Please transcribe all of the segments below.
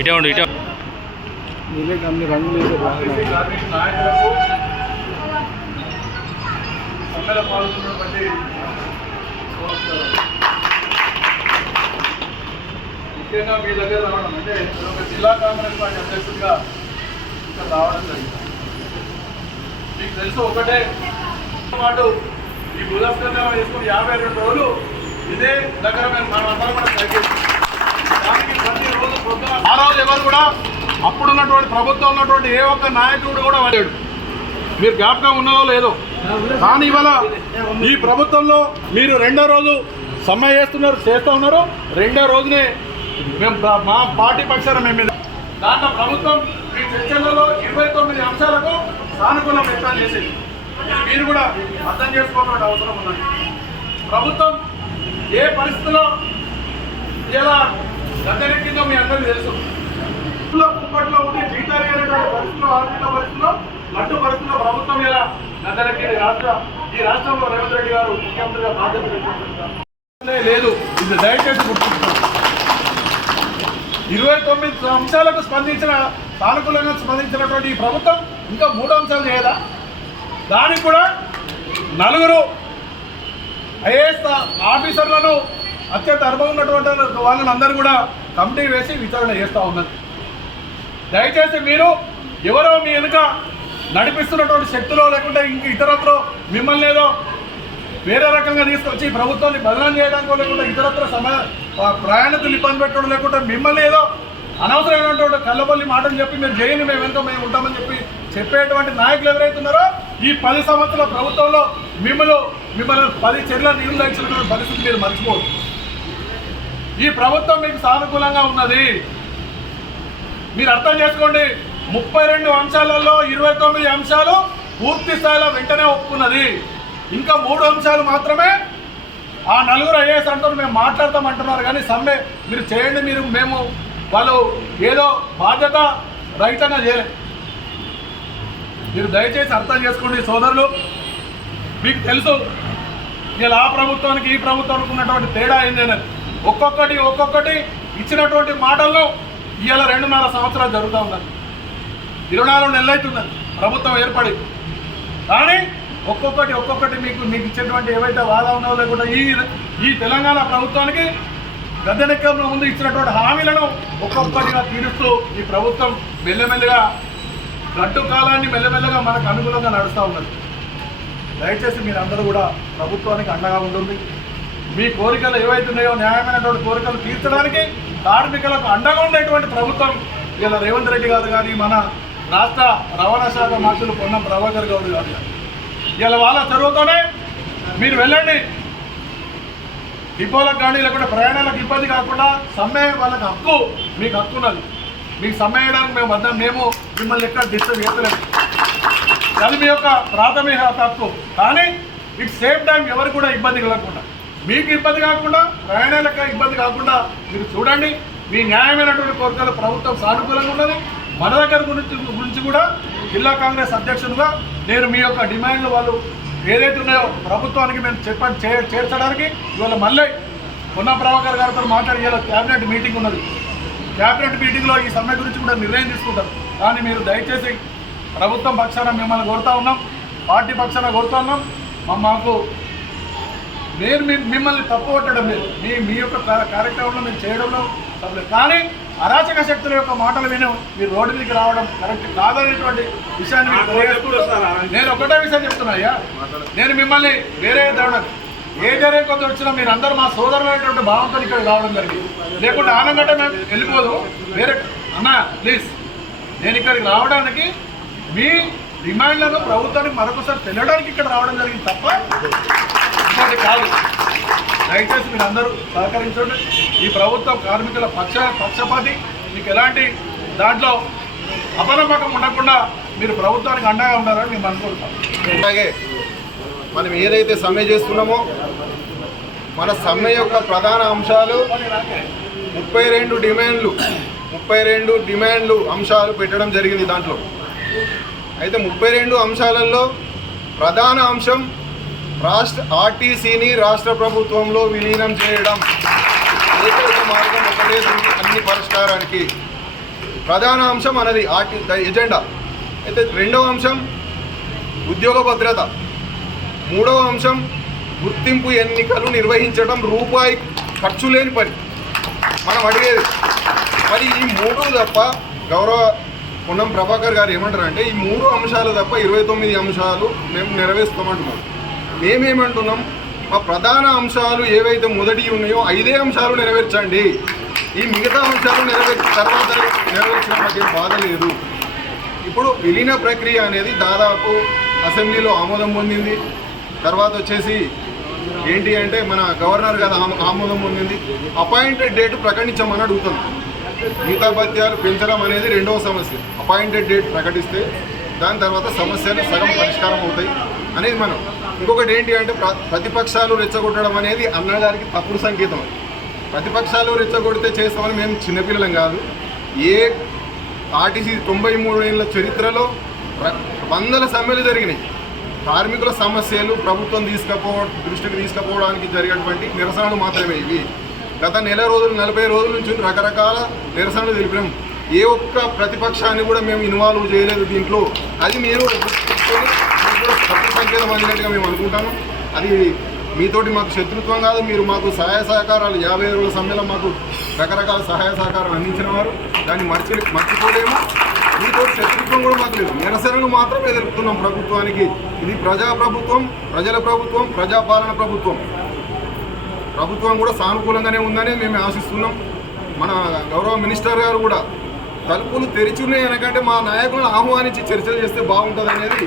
ఇటే ఉండు ఇటే అన్ని రంగులు ముఖ్యంగా మీ దగ్గర రావడం అంటే ఒక జిల్లా కాంగ్రెస్ పార్టీ అధ్యక్షుడిగా ఇక్కడ రావడం జరిగింది. మీకు తెలుసు ఒకటే పాటు ఈ బుధస్కంధం వేసుకుని 52 రోజులు ఇదే దగ్గర మనం అందరం కూడా సరిచేస్తాం. దానికి ప్రతిరోజు పొద్దున ఆ రోజు ఎవరు కూడా అప్పుడున్నటువంటి ప్రభుత్వం ఉన్నటువంటి ఏ ఒక్క నాయకుడు కూడా వాడాడు. మీరు జ్ఞాపకం ఉన్నదో లేదో, కానీ ఇవాళ ఈ ప్రభుత్వంలో మీరు రెండో రోజు సమ్మె చేస్తూ ఉన్నారు. రెండో రోజునే మేము మా పార్టీ పక్షాన మేము దాంట్లో ప్రభుత్వం ఈ చర్చలలో 29 అంశాలకు సానుకూలం వ్యక్తం చేసింది. మీరు కూడా అర్థం చేసుకోవాల్సిన అవసరం ఉన్నది. ప్రభుత్వం ఏ పరిస్థితిలో ఇలా గద్దెనెక్కిందో మీ అందరికీ తెలుసు. కుంపట్లో ఉండి జీతాలు అనేటువంటి పరిస్థితుల్లో, ఆర్థిక పరిస్థితుల్లో, లడ్డు పరిస్థితుల్లో ప్రభుత్వం ఇలా గద్దెనెక్కింది. ఈ రాష్ట్రంలో రేవంత్ రెడ్డి గారు ముఖ్యమంత్రిగా బాధ్యత లేదు. ఇది దయచేసి గుర్తుంచుకోండి. 29 అంశాలకు సానుకూలంగా స్పందించినటువంటి ఈ ప్రభుత్వం ఇంకా 3 అంశాలు చేయదా? దానికి కూడా 4 ఐఏఎస్ ఆఫీసర్లను అత్యంత అనుభవం ఉన్నటువంటి వాళ్ళని అందరూ కూడా కమిటీ వేసి విచారణ చేస్తూ ఉన్నది. దయచేసి మీరు ఎవరో మీ వెనుక నడిపిస్తున్నటువంటి శక్తిలో లేకుంటే ఇంక ఇతరత్రో మిమ్మల్ని ఏదో వేరే రకంగా తీసుకొచ్చి ప్రభుత్వాన్ని బదనాం చేయడానికో లేకుంటే ఇతరత్ర ప్రయాణికులు ఇబ్బంది పెట్టడం లేకుంటే మిమ్మల్ని ఏదో అనవసరమైనటువంటి కళ్ళబల్లి మాటలు చెప్పి మీరు జైలు మేము వెనుక మేము ఉంటామని చెప్పేటువంటి నాయకులు ఎవరైతున్నారో ఈ 10 సంవత్సరాల ప్రభుత్వంలో మిమ్మల్ని 10 చెర్ల నీళ్ళు ఇచ్చినటువంటి పరిస్థితి మీరు మర్చిపోదు. ఈ ప్రభుత్వం మీకు సానుకూలంగా ఉన్నది. మీరు అర్థం చేసుకోండి. 32 అంశాలలో 29 అంశాలు పూర్తి స్థాయిలో వెంటనే ఒప్పుకున్నది. ఇంకా 3 అంశాలు మాత్రమే ఆ 4 ఐఏఎస్ అంటూ మేము మాట్లాడతామంటున్నారు. కానీ సమ్మె మీరు చేయండి, మేము వాళ్ళు ఏదో బాధ్యత రహితంగా చేయలేదు. మీరు దయచేసి అర్థం చేసుకోండి సోదరులు. మీకు తెలుసు ఇలా ఆ ప్రభుత్వానికి ఈ ప్రభుత్వానికి ఉన్నటువంటి తేడా ఏంటనేది. ఒక్కొక్కటి ఇచ్చినటువంటి మాటల్లో ఇవాళ 2.5 సంవత్సరాలు జరుగుతూ ఉన్నది. 24 నెలలు అవుతున్నది ప్రభుత్వం ఏర్పడి. కానీ ఒక్కొక్కటి మీకు ఇచ్చేటువంటి ఏవైతే వాదా ఉన్నావో లేకుండా ఈ తెలంగాణ ప్రభుత్వానికి గద్దెనెక్కడంలో ముందు ఇచ్చినటువంటి హామీలను ఒక్కొక్కటిగా తీరుస్తూ ఈ ప్రభుత్వం మెల్లమెల్లగా గడ్డు కాలాన్ని మెల్లమెల్లగా మనకు అనుకూలంగా నడుస్తూ ఉన్నది. దయచేసి మీరందరూ కూడా ప్రభుత్వానికి అండగా ఉంటుంది. మీ కోరికలు ఏవైతే ఉన్నాయో న్యాయమైనటువంటి కోరికలు తీర్చడానికి కార్మికులకు అండగా ఉండేటువంటి ప్రభుత్వం ఇలా రేవంత్ రెడ్డి గారు కానీ మన రాష్ట్ర రవాణా శాఖ మంత్రులు పొన్నం ప్రభాకర్ గౌడ్ గారు కానీ ఇలా వాళ్ళ చదువుతోనే మీరు వెళ్ళండి. డిపోలకు కానీ లేకుంటే ప్రయాణాలకు ఇబ్బంది కాకుండా సమ్మె వాళ్ళకి హక్కు, మీకు హక్కు ఉన్నది. మీకు సమ్మె చేయడానికి మేము మిమ్మల్ని ఎక్కడ డిస్టర్బ్ చేస్తలేము. అది మీ యొక్క ప్రాథమిక హక్కు. కానీ ఇట్ సేమ్ టైం ఎవరికి కూడా ఇబ్బంది కలగకుండా, మీకు ఇబ్బంది కాకుండా, ప్రయాణాలకు ఇబ్బంది కాకుండా మీరు చూడండి. మీ న్యాయమైనటువంటి కోరికలు ప్రభుత్వం సానుకూలంగా ఉన్నది. మన దగ్గర గురించి కూడా జిల్లా కాంగ్రెస్ అధ్యక్షునిగా నేను మీ యొక్క డిమాండ్లు వాళ్ళు ఏదైతే ఉన్నాయో ప్రభుత్వానికి మేము చేర్చడానికి ఇవాళ మళ్ళీ పొన్నం ప్రభాకర్ గారితో మాట్లాడి ఇవాళ క్యాబినెట్ మీటింగ్ ఉన్నది. క్యాబినెట్ మీటింగ్లో ఈ సమ్మె గురించి కూడా నిర్ణయం తీసుకుంటారు. కానీ మీరు దయచేసి ప్రభుత్వం పక్షాన మిమ్మల్ని కోరుతా ఉన్నాం, పార్టీ పక్షాన కోరుతా ఉన్నాం. మాకు నేను మిమ్మల్ని తప్పు పట్టడం లేదు, మీ యొక్క కార్యక్రమంలో మీరు చేయడంలో తప్పలేదు. కానీ అరాచక శక్తుల యొక్క మాటలు విని మీరు రోడ్డు మీదకి రావడం కరెక్ట్ కాదనేటువంటి విషయాన్ని నేను ఒకటే విషయం చెప్తున్నా. అయ్యా, నేను మిమ్మల్ని వేరే ఏ జరిగే కొద్ది వచ్చినా మీరు అందరూ మా సోదరులైనటువంటి భావంతో ఇక్కడ రావడం జరిగింది. లేకుంటే ఆనందంటే మేము వెళ్ళిపోదు. వేరే అన్న ప్లీజ్, నేను ఇక్కడికి రావడానికి మీ డిమాండ్లను ప్రభుత్వానికి మరొకసారి తెలియడానికి ఇక్కడ రావడం జరిగింది తప్ప ఇంకోటి కాదు. దయచేసి మీరు అందరూ సహకరించండి. ఈ ప్రభుత్వం కార్మికుల పక్షపాతి. మీకు ఎలాంటి దాంట్లో అపనమ్మకం ఉండకుండా మీరు ప్రభుత్వానికి అండగా ఉండాలని మేము అనుకుంటాం. అలాగే మనం ఏదైతే సమ్మె చేస్తున్నామో మన సమ్మె యొక్క ప్రధాన అంశాలు 32 డిమాండ్లు అంశాలు పెట్టడం జరిగింది. దాంట్లో అయితే 32 అంశాలలో ప్రధాన అంశం ఆర్టీసీని రాష్ట్ర ప్రభుత్వంలో విలీనం చేయడం. ఏకైక మార్గం ఒకటే అన్ని పరిష్కారానికి. ప్రధాన అంశం అనేది ఎజెండా. అయితే రెండవ అంశం ఉద్యోగ భద్రత. మూడవ అంశం గుర్తింపు ఎన్నికలు నిర్వహించడం. రూపాయి ఖర్చు లేని పని మనం అడిగేది. మరి ఈ మూడు తప్ప గౌరవ పొన్నం ప్రభాకర్ గారు ఏమంటారంటే ఈ 3 అంశాలు తప్ప 29 అంశాలు మేము నెరవేర్స్తామంటున్నాం. మేమేమంటున్నాం, మా ప్రధాన అంశాలు ఏవైతే మొదటి ఉన్నాయో 5 అంశాలు నెరవేర్చండి. ఈ మిగతా అంశాలు తర్వాత నెరవేర్చడం మాకేం బాధ లేదు. ఇప్పుడు విలీన ప్రక్రియ అనేది దాదాపు అసెంబ్లీలో ఆమోదం పొందింది. తర్వాత వచ్చేసి ఏంటి అంటే మన గవర్నర్ గారు ఆమోదం పొందింది. అపాయింటెడ్ డేట్ ప్రకటించమని అడుగుతున్నాం. మిగతా భత్యాలు పెంచడం అనేది రెండవ సమస్య. అపాయింటెడ్ డేట్ ప్రకటిస్తే దాని తర్వాత సమస్యలు సగం పరిష్కారం అవుతాయి అనేది మనం. ఇంకొకటి ఏంటి అంటే ప్రతిపక్షాలు రెచ్చగొట్టడం అనేది అన్నగారికి తప్పుడు సంకేతం. ప్రతిపక్షాలు రెచ్చగొడితే చేస్తామని మేము చిన్నపిల్లలం కాదు. ఆర్టీసీ 93 ఏళ్ళ చరిత్రలో వందల సమ్మెలు జరిగినాయి. కార్మికుల సమస్యలు ప్రభుత్వం దృష్టికి తీసుకుపోవడానికి జరిగేటువంటి నిరసనలు మాత్రమే ఇవి. గత 40 రోజుల నుంచి రకరకాల నిరసనలు తెలిపినాం. ఏ ఒక్క ప్రతిపక్షాన్ని కూడా మేము ఇన్వాల్వ్ చేయలేదు దీంట్లో. అది మీరు తప్పు సంకేతం అందినట్టుగా మేము అనుకుంటాను. అది మీతోటి మాకు శత్రుత్వం కాదు. మీరు మాకు సహాయ సహకారాలు 50 రోజుల సమ్మెలో మాకు రకరకాల సహాయ సహకారాలు అందించిన వారు. దాన్ని మర్చిపోలేము. మీతో శత్రుత్వం కూడా మాకు లేదు. నిరసనలు మాత్రమే తెలుపుతున్నాం ప్రభుత్వానికి. ఇది ప్రజాప్రభుత్వం, ప్రజల ప్రభుత్వం, ప్రజాపాలన ప్రభుత్వం. ప్రభుత్వం కూడా సానుకూలంగానే ఉందని మేము ఆశిస్తున్నాం. మన గౌరవ మినిస్టర్ గారు కూడా తలుపులు తెరిచున్నాయి అనకంటే మా నాయకులను ఆహ్వానించి చర్చలు చేస్తే బాగుంటుంది అనేది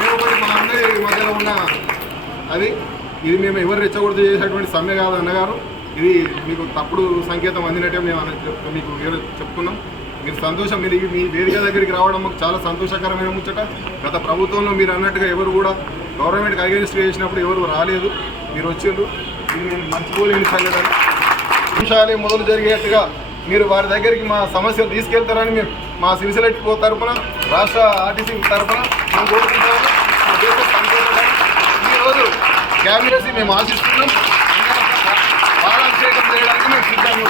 మేము ఒకటి మా అందరి మధ్యలో ఉన్న అది. ఇది మేము ఎవరు రెచ్చగొడుతూ చేసేటువంటి సమ్మె కాదు అన్నగారు. ఇది మీకు తప్పుడు సంకేతం అందినట్టే మేము మీకు చెప్తున్నాం. మీరు సంతోషం, మీరు మీ వేదిక దగ్గరికి రావడం మాకు చాలా సంతోషకరమైన ముచ్చట. గత ప్రభుత్వంలో మీరు అన్నట్టుగా ఎవరు కూడా గవర్నమెంట్కి అగెన్స్ట్ చేసినప్పుడు ఎవరు రాలేదు, మీరు వచ్చారు. ఇది నేను మర్చిపోలేని సంఘటన. అంశాలే మొదలు జరిగేట్టుగా మీరు వారి దగ్గరికి మా సమస్యలు తీసుకెళ్తారని మేము మా సిరిసిల్ల తరఫున, రాష్ట్ర ఆర్టీసీ తరఫున మేము కోరుకుంటాము. మా దేశ సంతోషం. ఈరోజు క్యాబినెట్ మేము ఆశిస్తున్నాం. పాలాభిషేకం చేయడానికి మేము సిద్ధంగా